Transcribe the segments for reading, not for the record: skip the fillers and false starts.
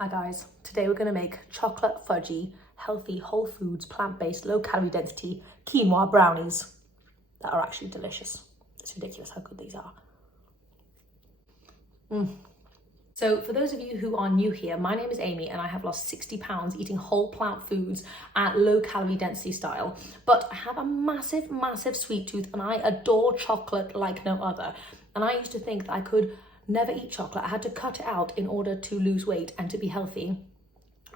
Hi guys, today we're going to make chocolate fudgy, healthy, whole foods, plant-based, low calorie density quinoa brownies that are actually delicious. It's ridiculous how good these are. So for those of you who are new here, my name is Amy and I have lost 60 pounds eating whole plant foods at low calorie density style. But I have a massive, massive sweet tooth and I adore chocolate like no other. And I used to think that I could never eat chocolate. I had to cut it out in order to lose weight and to be healthy.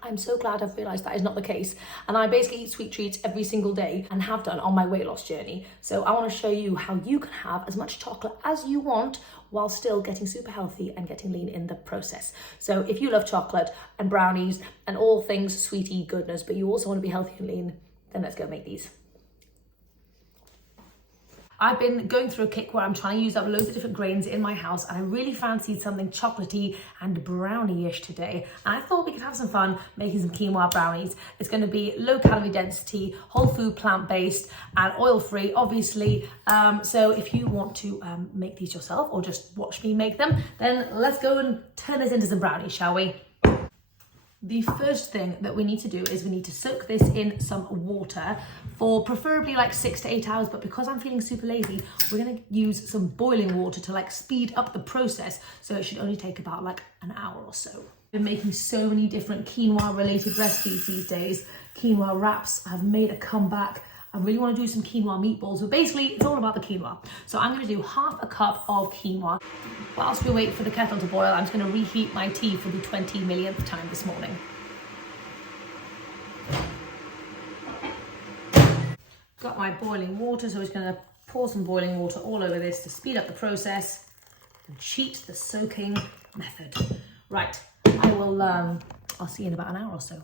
I'm so glad I've realised that is not the case. And I basically eat sweet treats every single day and have done on my weight loss journey. So I want to show you how you can have as much chocolate as you want while still getting super healthy and getting lean in the process. So if you love chocolate and brownies and all things sweetie goodness, but you also want to be healthy and lean, then let's go make these. I've been going through a kick where I'm trying to use up loads of different grains in my house and I really fancied something chocolatey and brownie-ish today. And I thought we could have some fun making some quinoa brownies. It's going to be low calorie density, whole food, plant-based and oil-free, obviously. So if you want to make these yourself or just watch me make them, then let's go and turn this into some brownies, shall we? The first thing that we need to do is we need to soak this in some water for preferably like 6 to 8 hours, but because I'm feeling super lazy, we're gonna use some boiling water to like speed up the process. So it should only take about like an hour or so. I've been making so many different quinoa related recipes these days. Quinoa wraps have made a comeback. I really want to do some quinoa meatballs, but basically it's all about the quinoa. So I'm going to do half a cup of quinoa. Whilst we wait for the kettle to boil, I'm just going to reheat my tea for the 20 millionth time this morning. Got my boiling water, so I'm just going to pour some boiling water all over this to speed up the process and cheat the soaking method. Right, I'll see you in about an hour or so.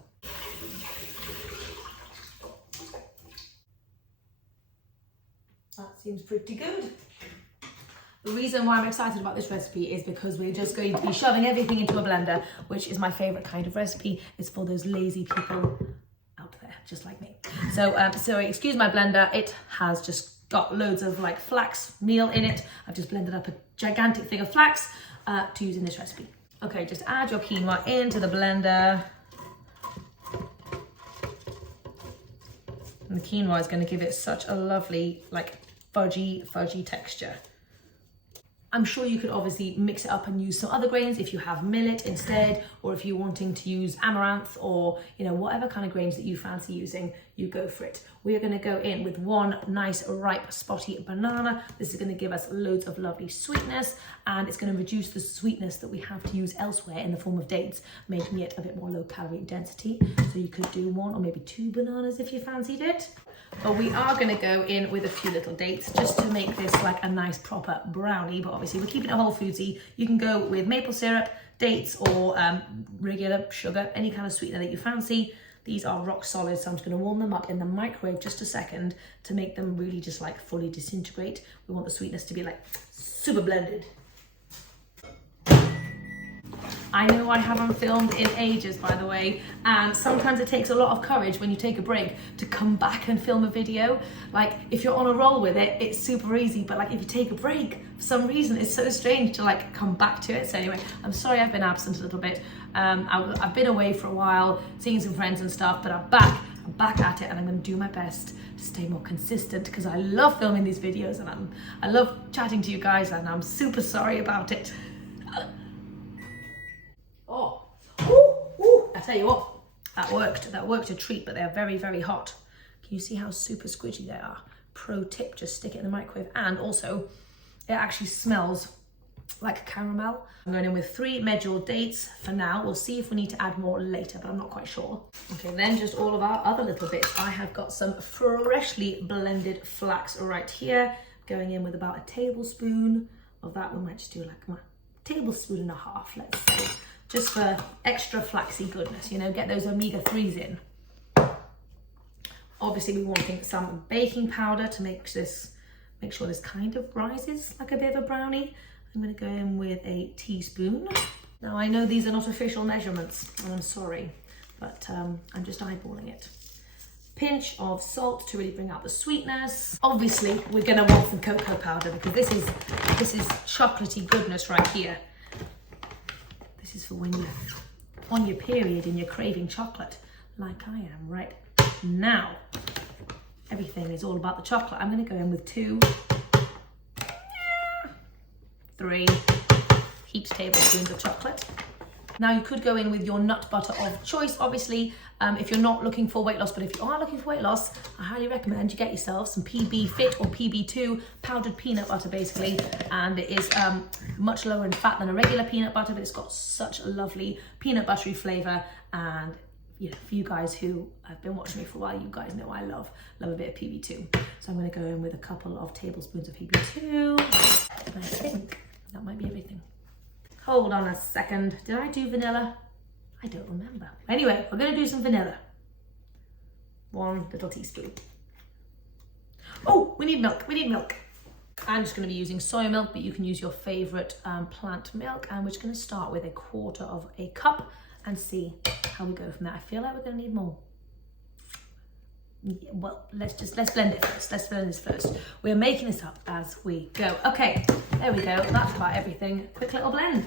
That seems pretty good. The reason why I'm excited about this recipe is because we're just going to be shoving everything into a blender, which is my favorite kind of recipe. It's for those lazy people out there, just like me. So, excuse my blender. It has just got loads of like flax meal in it. I've just blended up a gigantic thing of flax to use in this recipe. Okay, just add your quinoa into the blender. And the quinoa is going to give it such a lovely, like, fudgy texture. I'm sure you could obviously mix it up and use some other grains if you have millet instead, or if you're wanting to use amaranth or, you know, whatever kind of grains that you fancy using, you go for it. We are going to go in with one nice ripe spotty banana. This is going to give us loads of lovely sweetness and it's going to reduce the sweetness that we have to use elsewhere in the form of dates, making it a bit more low calorie density. So you could do 1 or maybe 2 bananas if you fancied it. But we are going to go in with a few little dates just to make this like a nice proper brownie. But obviously we're keeping it whole foodsy. You can go with maple syrup, dates or regular sugar, any kind of sweetener that you fancy. These are rock solid, so I'm just going to warm them up in the microwave just a second to make them really just like fully disintegrate. We want the sweetness to be like super blended. I know I haven't filmed in ages, by the way, and sometimes it takes a lot of courage when you take a break to come back and film a video. Like, if you're on a roll with it, it's super easy, but like if you take a break, for some reason, it's so strange to like come back to it. So anyway, I'm sorry I've been absent a little bit. I've been away for a while, seeing some friends and stuff, but I'm back at it and I'm gonna do my best to stay more consistent because I love filming these videos and I love chatting to you guys and I'm super sorry about it. Oh, I tell you what, that worked a treat, but they're very, very hot. Can you see how super squidgy they are? Pro tip, just stick it in the microwave. And also, it actually smells like caramel. I'm going in with 3 medjool dates for now. We'll see if we need to add more later, but I'm not quite sure. Okay, then just all of our other little bits. I have got some freshly blended flax right here, going in with about a tablespoon of that. We might just do like a tablespoon and a half, let's say. Just for extra flaxy goodness, you know, get those omega-3s in. Obviously, we're wanting some baking powder to make sure this kind of rises like a bit of a brownie. I'm going to go in with a teaspoon. Now, I know these are not official measurements, and I'm sorry, but I'm just eyeballing it. Pinch of salt to really bring out the sweetness. Obviously, we're going to want some cocoa powder because this is chocolatey goodness right here. This is for when you on your period and you're craving chocolate, like I am right now. Everything is all about the chocolate. I'm going to go in with 2, 3 heaped tablespoons of chocolate. Now you could go in with your nut butter of choice, obviously, if you're not looking for weight loss, but if you are looking for weight loss, I highly recommend you get yourself some PB Fit or PB2 powdered peanut butter, basically. And it is much lower in fat than a regular peanut butter, but it's got such a lovely peanut buttery flavor. And you know, for you guys who have been watching me for a while, you guys know I love a bit of PB2. So I'm going to go in with a couple of tablespoons of PB2. And I think that might be everything. Hold on a second. Did I do vanilla? I don't remember. Anyway, we're going to do some vanilla. 1 little teaspoon. Oh, we need milk. We need milk. I'm just going to be using soy milk, but you can use your favorite plant milk. And we're just going to start with 1/4 of a cup and see how we go from there. I feel like we're going to need more. Yeah, well, let's blend it first. Let's blend this first. We're making this up as we go. Okay, there we go. That's about everything. Quick little blend.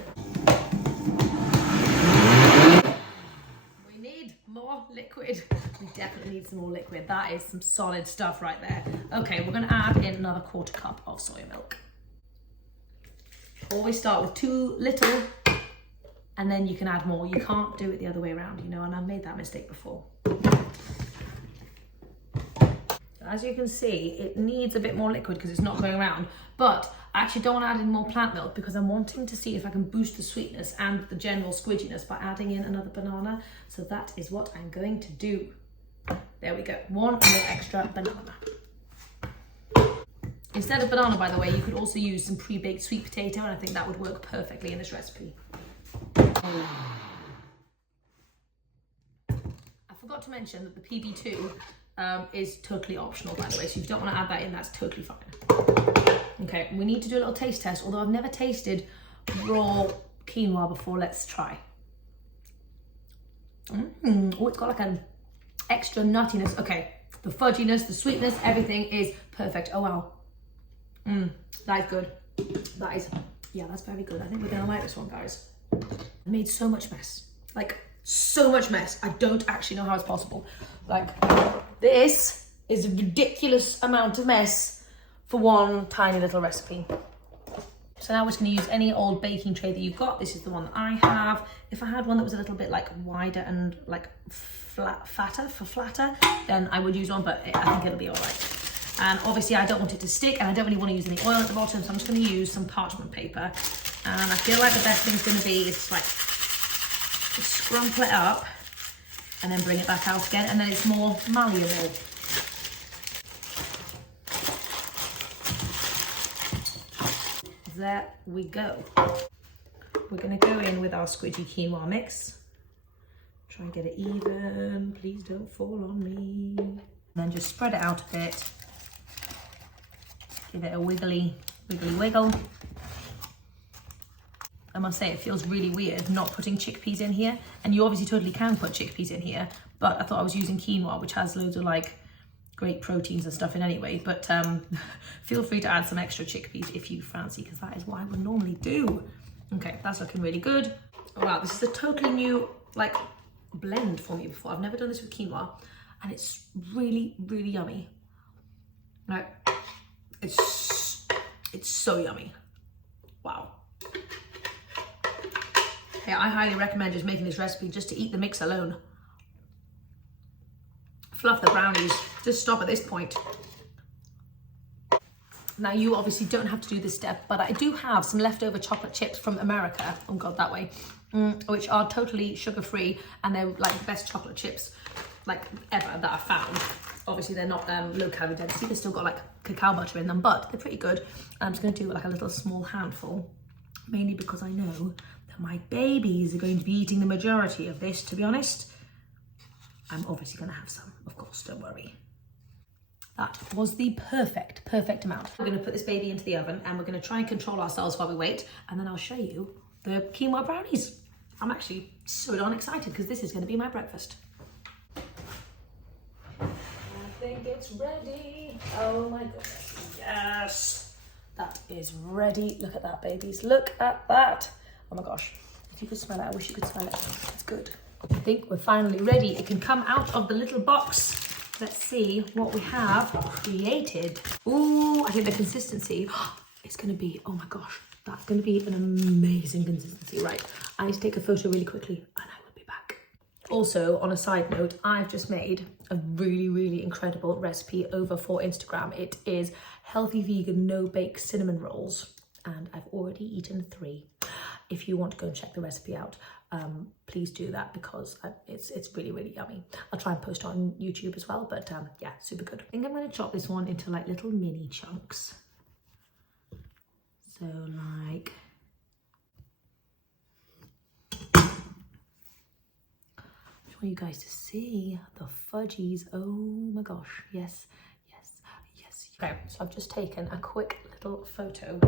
We need more liquid. We definitely need some more liquid. That is some solid stuff right there. Okay, we're going to add in another 1/4 cup of soy milk. Always start with too little, and then you can add more. You can't do it the other way around, you know, and I've made that mistake before. As you can see, it needs a bit more liquid because it's not going around, but I actually don't want to add in more plant milk because I'm wanting to see if I can boost the sweetness and the general squidginess by adding in another banana. So that is what I'm going to do. There we go, 1 more extra banana. Instead of banana, by the way, you could also use some pre-baked sweet potato, and I think that would work perfectly in this recipe. I forgot to mention that the PB2 is totally optional, by the way, so if you don't want to add that in, that's totally fine. Okay, we need to do a little taste test, although I've never tasted raw quinoa before. Let's try. Oh, it's got like an extra nuttiness. Okay, the fudginess, the sweetness, everything is perfect. Oh wow. That is good. That is, yeah, that's very good. I think we're gonna like this one, guys. I made so much mess, like so much mess. I don't actually know how it's possible. Like, this is a ridiculous amount of mess for one tiny little recipe. So now we're just going to use any old baking tray that you've got. This is the one that I have. If I had one that was a little bit like wider and like flatter, then I would use one, but I think it'll be all right. And obviously I don't want it to stick, and I don't really want to use any oil at the bottom, so I'm just going to use some parchment paper. And I feel like the best thing's going to be is like just scrumple it up and then bring it back out again, and then it's more malleable. There we go. We're going to go in with our squidgy quinoa mix. Try and get it even. Please don't fall on me. And then just spread it out a bit. Give it a wiggly wiggle. I must say, it feels really weird not putting chickpeas in here. And you obviously totally can put chickpeas in here, but I thought I was using quinoa, which has loads of like great proteins and stuff in anyway. But feel free to add some extra chickpeas if you fancy, because that is what I would normally do. Okay, that's looking really good. Oh wow, this is a totally new like blend for me before. I've never done this with quinoa, and it's really, really yummy. Like, it's so yummy. Wow. Yeah, I highly recommend just making this recipe just to eat the mix alone. Fluff the brownies. Just stop at this point. Now, you obviously don't have to do this step, but I do have some leftover chocolate chips from America. Oh God, that way. Which are totally sugar-free, and they're like the best chocolate chips like ever that I've found. Obviously, they're not low calorie density. They've still got like cacao butter in them, but they're pretty good. And I'm just going to do like a little small handful, mainly because I know that my babies are going to be eating the majority of this, to be honest. I'm obviously going to have some, of course, don't worry. That was the perfect amount. We're going to put this baby into the oven, and we're going to try and control ourselves while we wait, and then I'll show you the quinoa brownies. I'm actually so darn excited because this is going to be my breakfast. I think it's ready. Oh my goodness, yes. That is ready. Look at that, babies. Look at that. Oh my gosh. If You can smell it. I wish you could smell it. It's good. I think we're finally ready. It can come out of the little box. Let's see what we have created. Ooh, I think the consistency is going to be, oh my gosh, that's going to be an amazing consistency. Right, I need to take a photo really quickly and I will be back. Also, on a side note, I've just made a really incredible recipe over for Instagram. It is healthy vegan no-bake cinnamon rolls and I've already eaten 3. If you want to go and check the recipe out, please do that because it's really yummy. I'll try and post it on YouTube as well, but yeah, super good. I think I'm going to chop this one into like little mini chunks. So like, I just want you guys to see the fudgies. Oh my gosh, yes. Okay, so I've just taken a quick little photo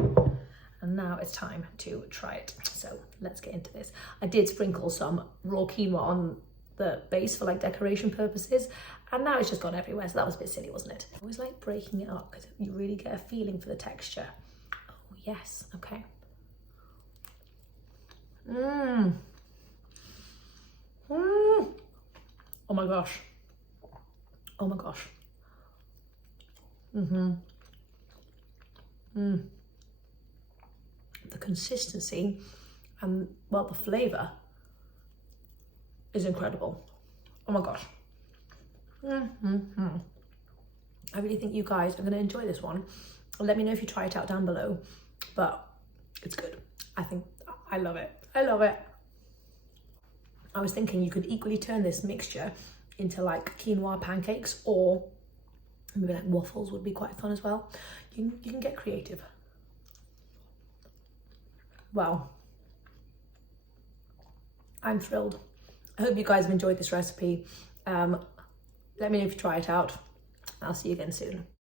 and now it's time to try it. So let's get into this. I did sprinkle some raw quinoa on the base for like decoration purposes and now it's just gone everywhere, so that was a bit silly, wasn't it? I always like breaking it up because you really get a feeling for the texture. Oh yes, okay. Oh my gosh. Oh my gosh. The consistency and, well, the flavour is incredible. Oh my gosh. I really think you guys are going to enjoy this one. Let me know if you try it out down below, but it's good. I love it. I love it. I was thinking you could equally turn this mixture into like quinoa pancakes, or maybe like waffles would be quite fun as well. You can get creative. Wow. I'm thrilled. I hope you guys have enjoyed this recipe. Let me know if you try it out. I'll see you again soon.